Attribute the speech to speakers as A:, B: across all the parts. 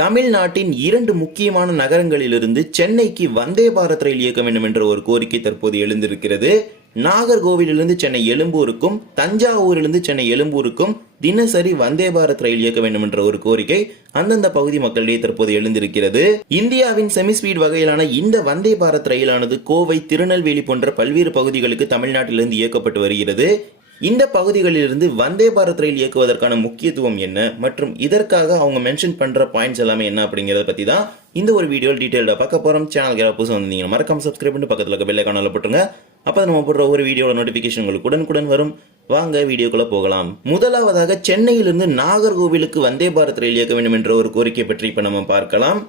A: தமிழ்நாட்டின் இரண்டு முக்கியமான நகரங்களிலிருந்து சென்னைக்கு வந்தே பாரத் ரயில் இயக்க வேண்டும் என்ற ஒரு கோரிக்கை தற்போது எழுந்திருக்கிறது. நாகர்கோவிலிருந்து சென்னை எழும்பூருக்கும் தஞ்சாவூரிலிருந்து சென்னை எழும்பூருக்கும் தினசரி வந்தே பாரத் ரயில் இயக்க வேண்டும் என்ற ஒரு கோரிக்கை அந்தந்த பகுதி மக்களிடையே தற்போது எழுந்திருக்கிறது. இந்தியாவின் செமி ஸ்பீட் வகையிலான இந்த வந்தே பாரத் ரயிலானது கோவை திருநெல்வேலி போன்ற பல்வேறு பகுதிகளுக்கு தமிழ்நாட்டிலிருந்து இயக்கப்பட்டு வருகிறது. இந்த பகுதிகளிலிருந்து வந்தே பாரத் ரயில் இயக்குவதற்கான முக்கியத்துவம் என்ன? மற்றும் இதற்காக அவங்க மென்ஷன் பண்ணுற பாயிண்ட்ஸ் எல்லாமே என்ன அப்படிங்கிறத பற்றி தான் இந்த ஒரு வீடியோ டீட்டெயில்டாக பார்க்க போகிறோம் சேனல் யாராவது புதுசு வந்தீங்க மறக்காம சப்ஸ்கிரைப் பண்ணி பக்கத்தில் இருக்க பெல்லை காணல போட்டுருங்க. அப்போ நம்ம போடுற ஒரு வீடியோட நோட்டிஃபிகேஷன் உங்களுக்கு உடனுக்குடன் வரும். வாங்க வீடியோக்குள்ள போகலாம். முதலாவதாக சென்னையிலிருந்து நாகர்கோவிலுக்கு வந்தே பாரத் ரயில் இயக்க வேண்டும் என்ற ஒரு கோரிக்கை பற்றி இப்போ நம்ம பார்க்கலாம்.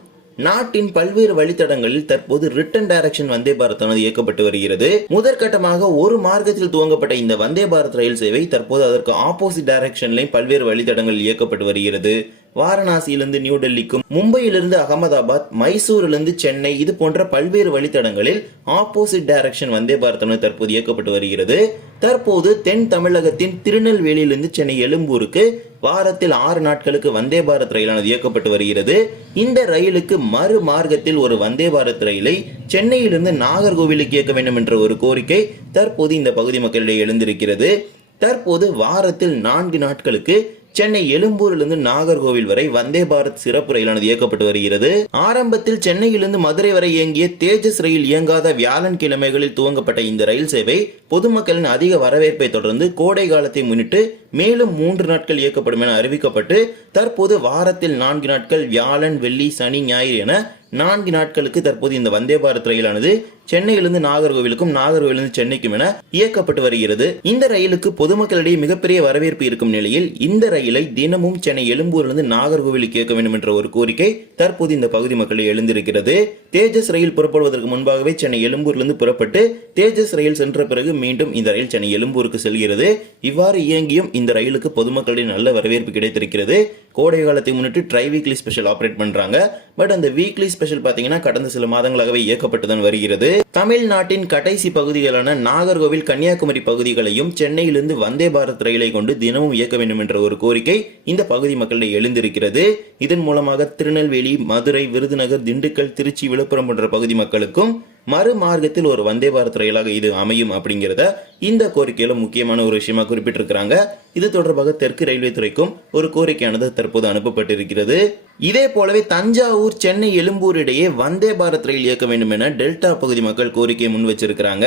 A: நாட்டின் பல்வேறு வழித்தடங்களில் தற்போது ரிட்டன் டைரக்ஷன் வந்தே பாரத் ஆனது இயக்கப்பட்டு வருகிறது. முதற்கட்டமாக ஒரு மார்க்கத்தில் துவங்கப்பட்ட இந்த வந்தே பாரத் ரயில் சேவை தற்போது அதற்கு ஆப்போசிட் டைரக்ஷன்லையும் பல்வேறு வழித்தடங்கள் இயக்கப்பட்டு வருகிறது. வாரணாசியிலிருந்து நியூ டெல்லிக்கும் மும்பையிலிருந்து அகமதாபாத் மைசூரிலிருந்து சென்னை இது போன்ற பல்வேறு வழித்தடங்களில் ஆப்போசிட் டைரக்ஷன் வந்தே பாரத் ஆனது தற்போது இயக்கப்பட்டு வருகிறது. தற்போது தென் தமிழகத்தின் திருநெல்வேலியிலிருந்து சென்னை எழும்பூருக்கு வாரத்தில் ஆறு நாட்களுக்கு வந்தே பாரத் ரயிலானது இயக்கப்பட்டு வருகிறது. இந்த ரயிலுக்கு மறு மார்க்கத்தில் ஒரு வந்தே பாரத் ரயிலை சென்னையிலிருந்து நாகர்கோவிலுக்கு இயக்க வேண்டும் என்ற ஒரு கோரிக்கை தற்போது இந்த பகுதி மக்களிடையே எழுந்திருக்கிறது. தற்போது வாரத்தில் நான்கு நாட்களுக்கு சென்னை எழும்பூரிலிருந்து நாகர்கோவில் வரை வந்தே பாரத் சிறப்பு ரயிலானது இயக்கப்பட்டு வருகிறது. ஆரம்பத்தில் சென்னையிலிருந்து மதுரை வரை இயங்கிய தேஜஸ் ரயில் இயங்காத வியாழன் கிழமைகளில் துவங்கப்பட்ட இந்த ரயில் சேவை பொதுமக்களின் அதிக வரவேற்பை தொடர்ந்து கோடை காலத்தை முன்னிட்டு மேலும் மூன்று நாட்கள் இயக்கப்படும் என அறிவிக்கப்பட்டு தற்போது வாரத்தில் நான்கு நாட்கள் வியாழன் வெள்ளி சனி ஞாயிறு என நான்கு நாட்களுக்கு தற்போது இந்த வந்தே பாரத் ரயிலானது சென்னையிலிருந்து நாகர்கோவிலுக்கும் நாகர்கோவிலிருந்து சென்னைக்கும் என இயக்கப்பட்டு வருகிறது. இந்த ரயிலுக்கு பொதுமக்களிடையே மிகப்பெரிய வரவேற்பு இருக்கும் நிலையில் இந்த ரயிலை தினமும் சென்னை எழும்பூரிலிருந்து நாகர்கோவிலுக்கு இயக்க வேண்டும் என்ற ஒரு கோரிக்கை தற்போது இந்த பகுதி மக்களில் எழுந்திருக்கிறது. தேஜஸ் ரயில் புறப்படுவதற்கு முன்பாகவே சென்னை எழும்பூரிலிருந்து புறப்பட்டு தேஜஸ் ரயில் சென்ற பிறகு மீண்டும் இந்த ரயில் சென்னை எழும்பூருக்கு செல்கிறது. இவ்வாறு இயங்கியும் இந்த ரயிலுக்கு பொதுமக்களிடையே நல்ல வரவேற்பு கிடைத்திருக்கிறது. கோடை காலத்தை முன்னிட்டு ட்ரை வீக்லி ஸ்பெஷல் ஆப்ரேட் பண்றாங்க. பட் அந்த வீக்லி ஸ்பெஷல் பார்த்தீங்கன்னா கடந்த சில மாதங்களாகவே இயக்கப்பட்டு தான் வருகிறது. தமிழ்நாட்டின் கடைசி பகுதிகளான நாகர்கோவில் கன்னியாகுமரி பகுதிகளையும் சென்னையிலிருந்து வந்தே பாரத் ரயிலை கொண்டு தினமும் இயக்க வேண்டும் என்ற ஒரு கோரிக்கை இந்த பகுதி மக்களிடையே எழுந்திருக்கிறது. இதன் மூலமாக திருநெல்வேலி மதுரை விருதுநகர் திண்டுக்கல் திருச்சி விழுப்புரம் போன்ற பகுதி மக்களுக்கும் மறு மார்க்கத்தில் ஒரு வந்தே பாரத் ரயிலாக இது அமையும் அப்படிங்கிறத இந்த கோரிக்கையில முக்கியமான ஒரு விஷயமா குறிப்பிட்டிருக்கிறாங்க. இது தொடர்பாக தெற்கு ரயில்வே துறைக்கும் ஒரு கோரிக்கையானது தற்போது அனுப்பப்பட்டிருக்கிறது. இதே போலவே தஞ்சாவூர் சென்னை எழும்பூர் இடையே வந்தே பாரத் ரயில் இயக்க வேண்டும் என டெல்டா பகுதி மக்கள் கோரிக்கையை முன் வச்சிருக்கிறாங்க.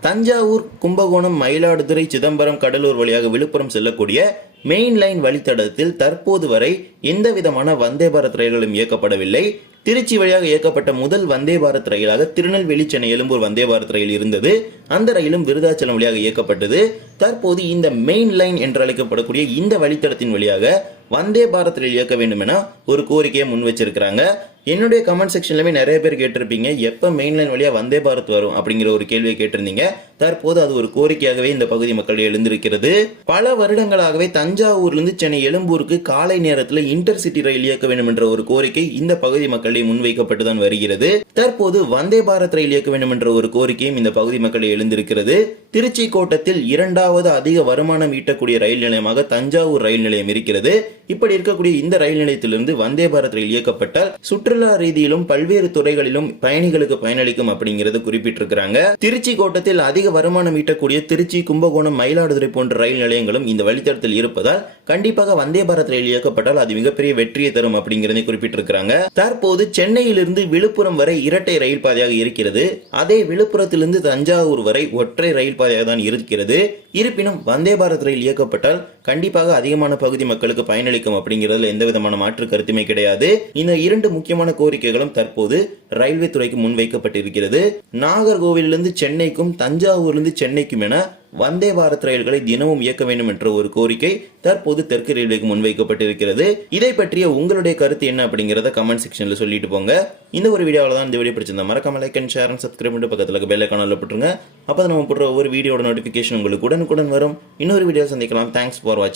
A: தஞ்சாவூர் கும்பகோணம் மயிலாடுதுறை சிதம்பரம் கடலூர் வழியாக விழுப்புரம் செல்லக்கூடிய மெயின் லைன் வழித்தடத்தில் தற்போது வரை எந்த விதமான வந்தே பாரத் ரயில்களும் இயக்கப்படவில்லை. திருச்சி வழியாக இயக்கப்பட்ட முதல் வந்தே பாரத் ரயிலாக திருநெல்வேலி சென்னை எழும்பூர் வந்தே பாரத் ரயில் இருந்தது. அந்த ரயிலும் விருதாச்சலம் வழியாக இயக்கப்பட்டது. தற்போது இந்த மெயின் லைன் என்று அழைக்கப்படக்கூடிய இந்த வழித்தடத்தின் வழியாக வந்தே பாரத் ரயில் இயக்க வேண்டும் என ஒரு கோரிக்கையை முன் வச்சிருக்கிறாங்க. என்னுடைய கமெண்ட் செக்ஷன்லமே நிறைய பேர் கேட்டிருப்பீங்க எப்போ மெயின் லைன் வழியாக வந்தே பாரத் வரும் அப்படிங்கிற ஒரு கேள்வியை கேட்டிருந்தீங்க. தற்போது அது ஒரு கோரிக்கையாகவே இந்த பகுதி மக்கள் எழுந்திருக்கிறது. பல வருடங்களாகவே தஞ்சாவூர்லேருந்து சென்னை எழும்பூருக்கு காலை நேரத்தில் இன்டர்சிட்டி ரயில் இயக்க வேண்டும் என்ற ஒரு கோரிக்கை இந்த பகுதி மக்களிடையே முன்வைக்கப்பட்டு தான் வருகிறது. தற்போது வந்தே பாரத் ரயில் இயக்க வேண்டும் என்ற ஒரு கோரிக்கையும் இந்த பகுதி மக்கள் எழுந்திருக்கிறது. திருச்சி கோட்டத்தில் இரண்டாவது அதிக வருமானம் ஈட்டக்கூடிய ரயில் நிலையமாக தஞ்சாவூர் ரயில் நிலையம் இருக்கிறது. இப்படி இருக்கக்கூடிய இந்த ரயில் நிலையத்திலிருந்து வந்தே பாரத் ரயில் இயக்கப்பட்டால் சுற்றுலா ரீதியிலும் பல்வேறு துறைகளிலும் பயணிகளுக்கு பயனளிக்கும் அப்படிங்கறது குறிப்பிட்டிருக்கிறாங்க. திருச்சி கோட்டத்தில் அதிக வருமானம் ஈட்டக்கூடிய திருச்சி கும்பகோணம் மயிலாடுதுறை போன்ற ரயில் நிலையங்களும் இந்த வழித்தடத்தில் இருப்பதால் கண்டிப்பாக வந்தே பாரத் ரயில் இயக்கப்பட்டால் அது மிகப்பெரிய வெற்றியை தரும் அப்படிங்கிறதை குறிப்பிட்டிருக்கிறாங்க. தற்போது சென்னையிலிருந்து விழுப்புரம் வரை இரட்டை ரயில் பாதையாக இருக்கிறது. அதே விழுப்புரத்திலிருந்து தஞ்சாவூர் வரை ஒற்றை ரயில் பாதையாக தான் இருக்கிறது. இருப்பினும் வந்தே பாரத் ரயில் இயக்கப்பட்டால் கண்டிப்பாக அதிகமான பகுதி மக்களுக்கு பயனளிக்கும் அப்படிங்கிறதுல எந்த விதமான மாற்று கருத்துமே கிடையாது. இந்த இரண்டு முக்கியமான கோரிக்கைகளும் தற்போது ரயில்வே துறைக்கு முன்வைக்கப்பட்டிருக்கிறது. நாகர்கோவிலிருந்து சென்னைக்கும் தஞ்சாவூர்லேருந்து சென்னைக்கும் என வந்தே பாரத் ரயில்களை தினமும் இயக்க வேண்டும் என்ற ஒரு கோரிக்கை தற்போது தெற்கு ரயில்வேக்கு முன்வைக்கப்பட்டிருக்கிறது. இதை பற்றிய உங்களுடைய கருத்து என்ன அப்படிங்கிறத கமெண்ட் செக்ஷன்ல சொல்லிட்டு போங்க. இந்த ஒரு வீடியோவில் தான் இந்த வீடியோ பிடிச்சிருந்தா மறக்காம like and share and subscribe பண்ணிட்டு பக்கத்தில் பெல் ஐக்கானில் போட்டுருங்க. அப்போ நம்ம போடுற ஒவ்வொரு வீடியோட நோட்டிஃபிகேஷன் உங்களுக்கு உடனுக்குடன் வரும். இன்னொரு வீடியோ சந்திக்கலாம். தேங்க்ஸ் ஃபார் வாட்சிங்